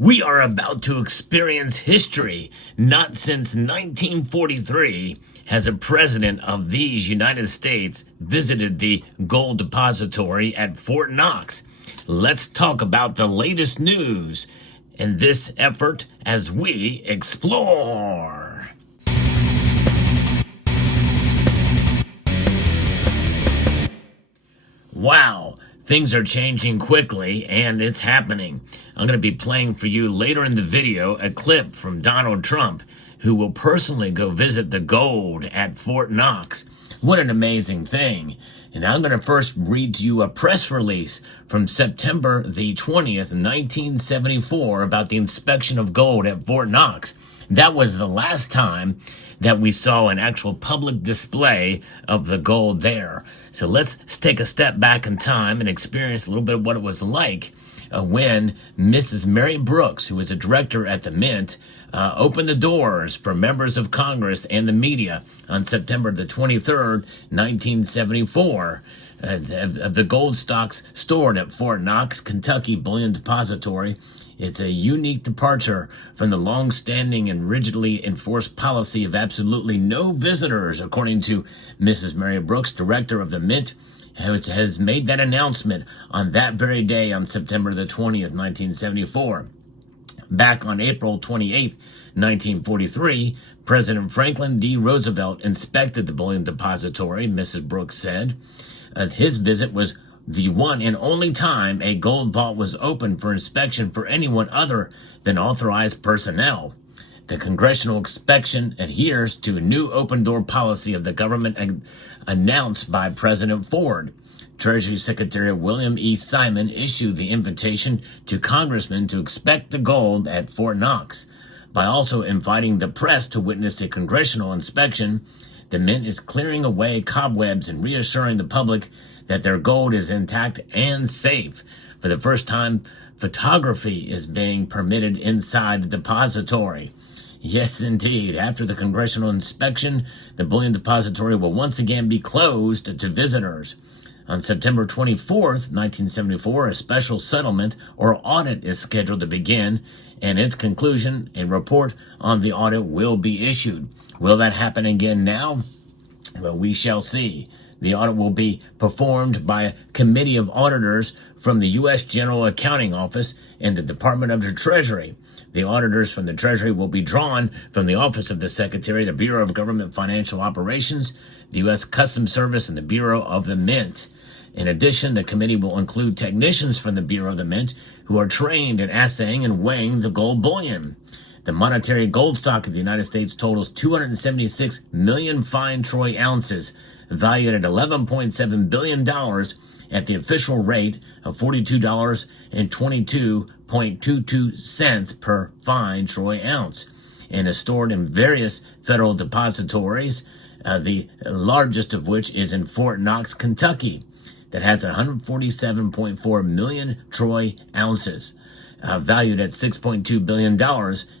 We are about to experience history. Not since 1943 has a president of these United States visited the gold depository at Fort Knox. Let's talk about the latest news in this effort as we explore. Wow. Things are changing quickly, and it's happening. I'm going to be playing for you later in the video a clip from Donald Trump, who will personally go visit the gold at Fort Knox. What an amazing thing. And I'm going to first read to you a press release from September the 20th, 1974 about the inspection of gold at Fort Knox. That was the last time that we saw an actual public display of the gold there. So let's take a step back in time and experience a little bit of what it was like when Mrs. Mary Brooks, who was a director at the Mint, opened the doors for members of Congress and the media on September the 23rd, 1974. The gold stocks stored at Fort Knox, Kentucky Bullion Depository. It's a unique departure from the long-standing and rigidly enforced policy of absolutely no visitors, according to Mrs. Mary Brooks, director of the Mint, who has made that announcement on that very day on September the 20th, 1974. Back on April 28th, 1943, President Franklin D. Roosevelt inspected the Bullion Depository, Mrs. Brooks said. His visit was the one and only time a gold vault was open for inspection for anyone other than authorized personnel. The congressional inspection adheres to a new open-door policy of the government announced by President Ford. Treasury Secretary William E. Simon issued the invitation to congressmen to inspect the gold at Fort Knox. By also inviting the press to witness a congressional inspection, the Mint is clearing away cobwebs and reassuring the public that their gold is intact and safe. For the first time, photography is being permitted inside the depository. Yes, indeed. After the congressional inspection, the Bullion Depository will once again be closed to visitors. On September 24th, 1974, a special settlement or audit is scheduled to begin, and its conclusion, a report on the audit will be issued. Will that happen again now? Well, we shall see. The audit will be performed by a committee of auditors from the U.S. General Accounting Office and the Department of the Treasury. The auditors from the Treasury will be drawn from the Office of the Secretary, the Bureau of Government Financial Operations, the U.S. Customs Service, and the Bureau of the Mint. In addition, the committee will include technicians from the Bureau of the Mint who are trained in assaying and weighing the gold bullion. The monetary gold stock of the United States totals 276 million fine troy ounces, valued at $11.7 billion at the official rate of $42.2222 per fine troy ounce, and is stored in various federal depositories, the largest of which is in Fort Knox, Kentucky, that has 147.4 million troy ounces. Valued at $6.2 billion,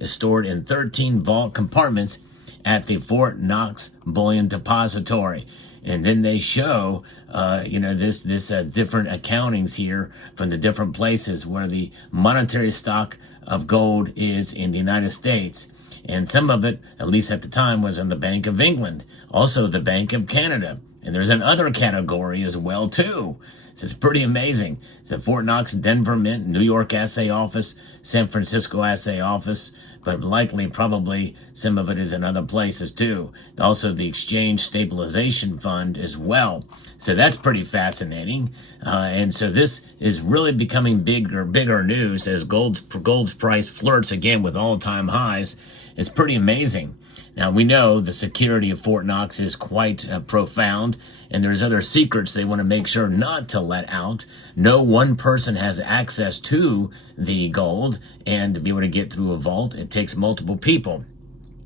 is stored in 13 vault compartments at the Fort Knox Bullion Depository. And then they show, this different accountings here from the different places where the monetary stock of gold is in the United States. And some of it, at least at the time, was in the Bank of England, also the Bank of Canada. And there's another category as well, too. So it's pretty amazing. It's at Fort Knox, Denver Mint, New York Assay Office, San Francisco Assay Office, but likely probably some of it is in other places, too. Also the Exchange Stabilization Fund as well. So that's pretty fascinating. And so this is really becoming bigger news as gold's price flirts again with all-time highs. It's pretty amazing. Now, we know the security of Fort Knox is quite profound, and there's other secrets they want to make sure not to let out. No one person has access to the gold, and to be able to get through a vault, it takes multiple people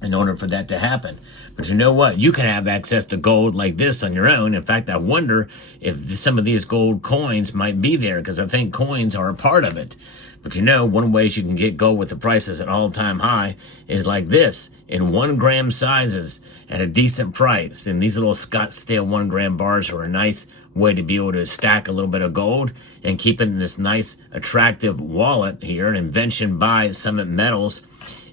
in order for that to happen. But you know what? You can have access to gold like this on your own. In fact, I wonder if some of these gold coins might be there, because I think coins are a part of it. But one way you can get gold with the prices at all-time high is like this, in 1 gram sizes at a decent price. And these little Scottsdale 1 gram bars are a nice way to be able to stack a little bit of gold and keep it in this nice, attractive wallet here, an invention by Summit Metals.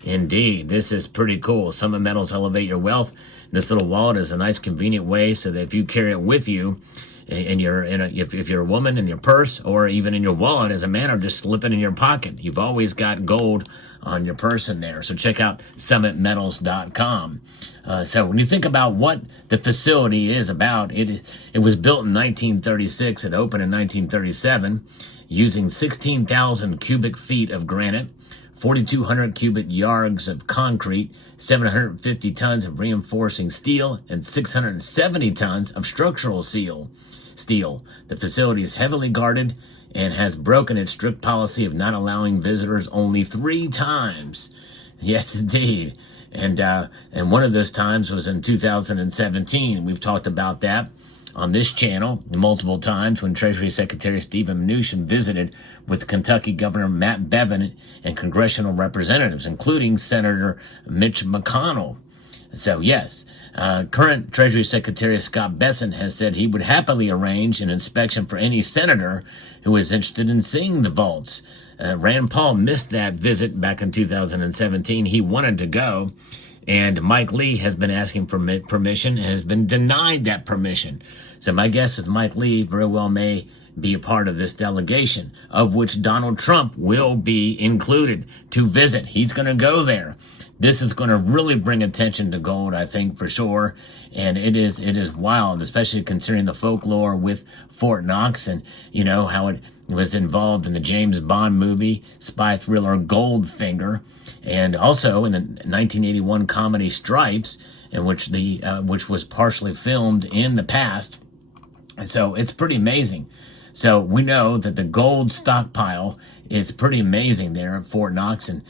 Indeed, this is pretty cool. Summit Metals elevate your wealth. This little wallet is a nice, convenient way so that if you carry it with you, and if you're a woman, in your purse or even in your wallet as a man, or just slip it in your pocket, you've always got gold on your person there. So check out summitmetals.com. So when you think about what the facility is about, it was built in 1936. It opened in 1937 using 16,000 cubic feet of granite, 4,200 cubic yards of concrete, 750 tons of reinforcing steel, and 670 tons of structural steel. The facility is heavily guarded and has broken its strict policy of not allowing visitors only 3 times. Yes, indeed. And one of those times was in 2017. We've talked about that on this channel multiple times when Treasury Secretary Steven Mnuchin visited with Kentucky Governor Matt Bevin and congressional representatives, including Senator Mitch McConnell. So yes, current Treasury Secretary Scott Bessent has said he would happily arrange an inspection for any senator who is interested in seeing the vaults. Rand Paul missed that visit back in 2017. He wanted to go, and Mike Lee has been asking for permission and has been denied that permission. So my guess is Mike Lee very well may be a part of this delegation, of which Donald Trump will be included to visit. He's going to go there. This is going to really bring attention to gold, I think, for sure. And it is wild, especially considering the folklore with Fort Knox and, you know, how it was involved in the James Bond movie, spy thriller Goldfinger, and also in the 1981 comedy Stripes, in which which was partially filmed in the past. And so it's pretty amazing. So we know that the gold stockpile is pretty amazing there at Fort Knox, and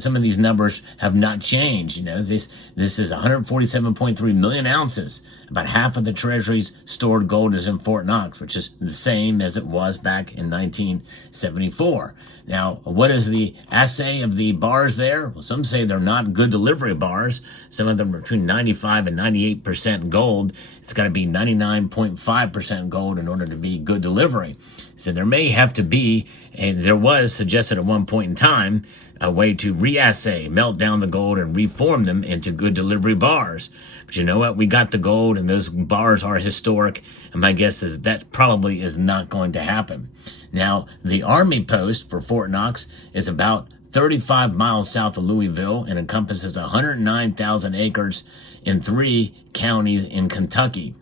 some of these numbers have not changed. You know, this is 147.3 million ounces. About half of the Treasury's stored gold is in Fort Knox, which is the same as it was back in 1974. Now, what is the assay of the bars there? Well, some say they're not good delivery bars. Some of them are between 95 and 98% gold. It's got to be 99.5% gold in order to be good delivery. So there may have to be, and there was suggested at one point in time, a way to reassay, melt down the gold and reform them into good delivery bars. But you know what? We got the gold, and those bars are historic, and my guess is that probably is not going to happen. Now, the Army post for Fort Knox is about 35 miles south of Louisville and encompasses 109,000 acres in 3 counties in Kentucky.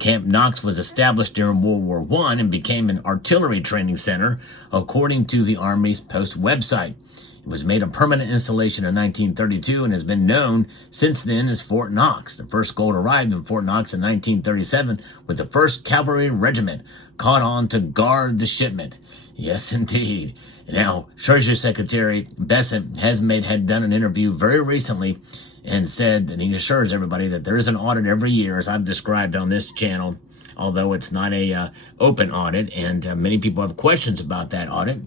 Camp Knox was established during World War I and became an artillery training center, according to the Army's post website. It was made a permanent installation in 1932 and has been known since then as Fort Knox. The first gold arrived in Fort Knox in 1937 with the 1st Cavalry Regiment caught on to guard the shipment. Yes, indeed. Now, Treasury Secretary Bessent had done an interview very recently and said that he assures everybody that there is an audit every year, as I've described on this channel, although it's not a open audit, and many people have questions about that audit.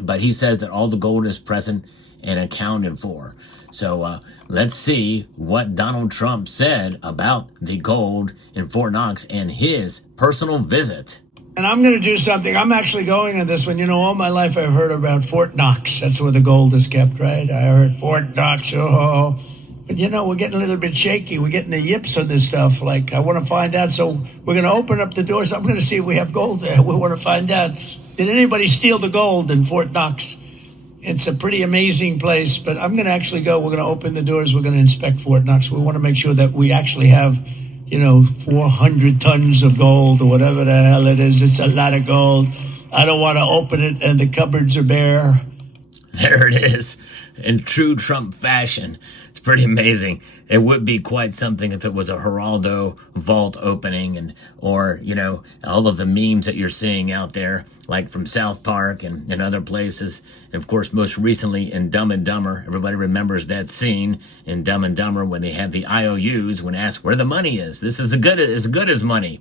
But he says that all the gold is present and accounted for. So let's see what Donald Trump said about the gold in Fort Knox and his personal visit. And I'm going to do something. I'm actually going on this one. You know, all my life I've heard about Fort Knox. That's where the gold is kept, right? I heard Fort Knox, oh. But, you know, we're getting a little bit shaky. We're getting the yips on this stuff. Like, I want to find out. So we're going to open up the doors. I'm going to see if we have gold there. We want to find out. Did anybody steal the gold in Fort Knox? It's a pretty amazing place. But I'm going to actually go. We're going to open the doors. We're going to inspect Fort Knox. We want to make sure that we actually have, you know, 400 tons of gold or whatever the hell it is. It's a lot of gold. I don't want to open it and the cupboards are bare. There it is. In true Trump fashion. It's pretty amazing. It would be quite something if it was a Geraldo vault opening, or, you know, all of the memes that you're seeing out there, like from South Park and other places. And of course, most recently in Dumb and Dumber, everybody remembers that scene in Dumb and Dumber when they had the IOUs when asked where the money is. This is as good as money.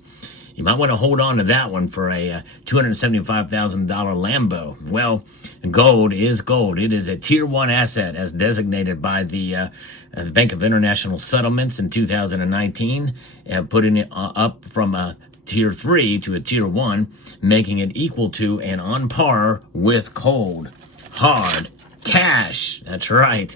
You might want to hold on to that one for a $275,000 Lambo. Well, gold is gold. It is a Tier 1 asset as designated by the Bank of International Settlements in 2019, putting it up from tier 3 to a tier 1, making it equal to and on par with cold, hard cash. That's right.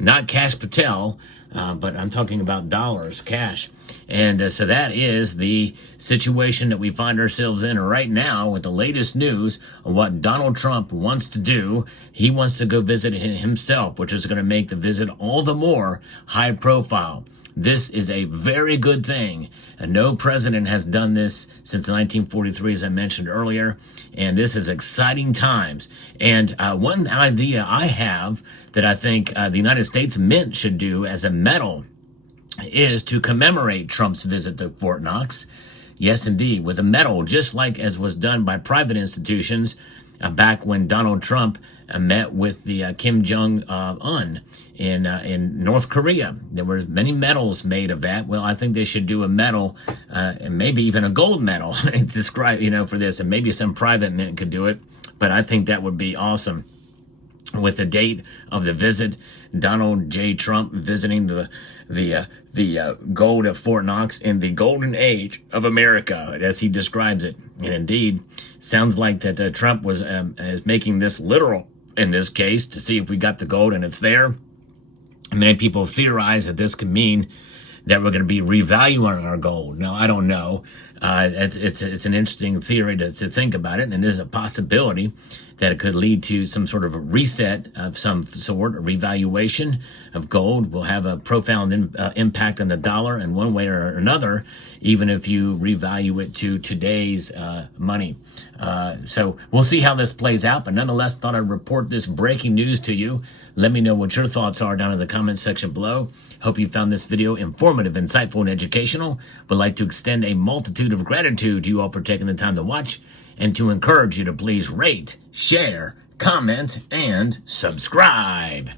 Not Cash Patel, but I'm talking about dollars, cash. And so that is the situation that we find ourselves in right now with the latest news of what Donald Trump wants to do. He wants to go visit himself, which is going to make the visit all the more high profile. This is a very good thing. And no president has done this since 1943, as I mentioned earlier. And this is exciting times. And one idea I have that I think the United States Mint should do as a medal is to commemorate Trump's visit to Fort Knox. Yes, indeed, with a medal, just like as was done by private institutions back when Donald Trump met with the Kim Jong-un in North Korea. There were many medals made of that. Well, I think they should do a medal, and maybe even a gold medal, describe, for this, and maybe some private mint could do it. But I think that would be awesome. With the date of the visit, Donald J. Trump visiting the gold of Fort Knox in the golden age of America, as he describes it. And indeed, sounds like that Trump was is making this literal in this case to see if we got the gold, and it's there. Many people theorize that this could mean that we're going to be revaluing our gold. Now, I don't know. It's an interesting theory to think about it, and there's a possibility that it could lead to some sort of a reset of some sort, a revaluation of gold will have a profound impact on the dollar in one way or another, even if you revalue it to today's money. So we'll see how this plays out, but nonetheless, thought I'd report this breaking news to you. Let me know what your thoughts are down in the comment section below. Hope you found this video informative, insightful, and educational. Would like to extend a multitude of gratitude to you all for taking the time to watch, and to encourage you to please rate, share, comment, and subscribe.